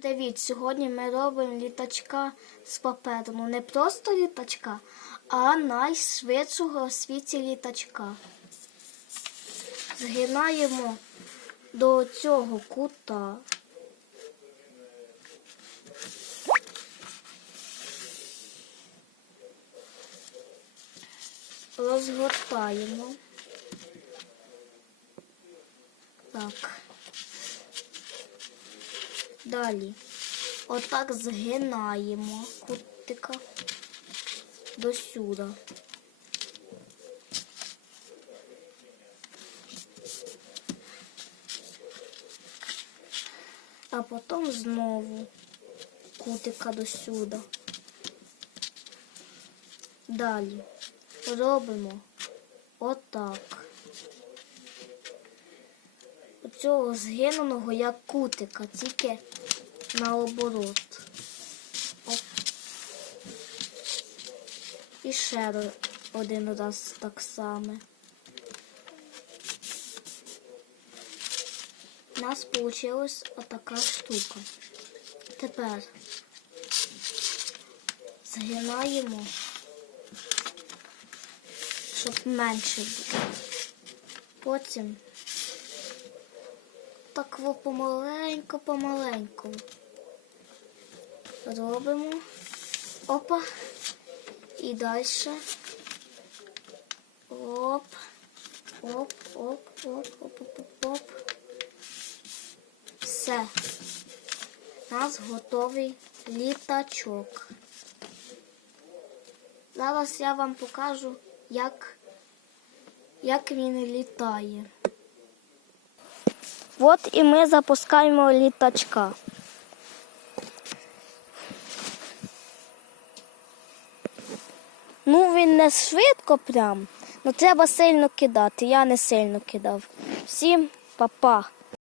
Привіт! Сьогодні ми робимо літачка з паперу. Ну не просто літачка, а найшвидшого у світі літачка. Згинаємо до цього кута. Розгортаємо. Так. Далі. Отак згинаємо кутика до сюди. А потім знову кутика до сюди. Далі робимо отак. Оцього згиненого як кутика, тільки наоборот. Оп. І ще один раз так само. У нас вийшла отака штука. Тепер згинаємо, щоб менше було. Потім так помаленьку, помаленьку. Робимо. Опа. І далі. Оп. Оп, оп, оп, оп, оп, оп, оп. Все. У нас готовий літачок. Зараз я вам покажу, як, як він літає. От і ми запускаємо літачка. Ну, він не швидко прям, але треба сильно кидати. Я не сильно кидав. Всім па-па.